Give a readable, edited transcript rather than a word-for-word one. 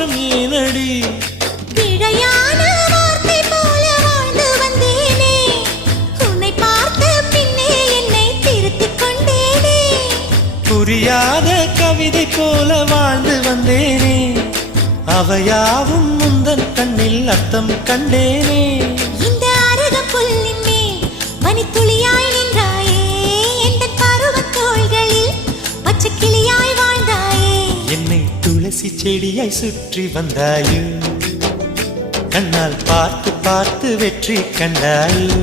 மாற்றம் ஏனடி பிழையான வார்த்தை போல வாழ்ந்து வந்தேனே உன்னை பார்த்த பின்னே என்னை திருத்திக் கொண்டேனே புரியாத கவிதை போல வாழ்ந்து வந்தேனே அவையாவும் முந்தன் கண்ணில் அர்த்தம் கண்டேனே இந்த அரக புல்லின் மேல் பனித்துளியாய் நின்றாயே எந்தன் பருவத் தோள்களில் பச்சை கிளியாய் வாழ்ந்தாயே என்னை துளசி செடியாய் சுற்றி வந்தாயோ கண்ணால் பார்த்து பார்த்து வெற்றி கண்டாயோ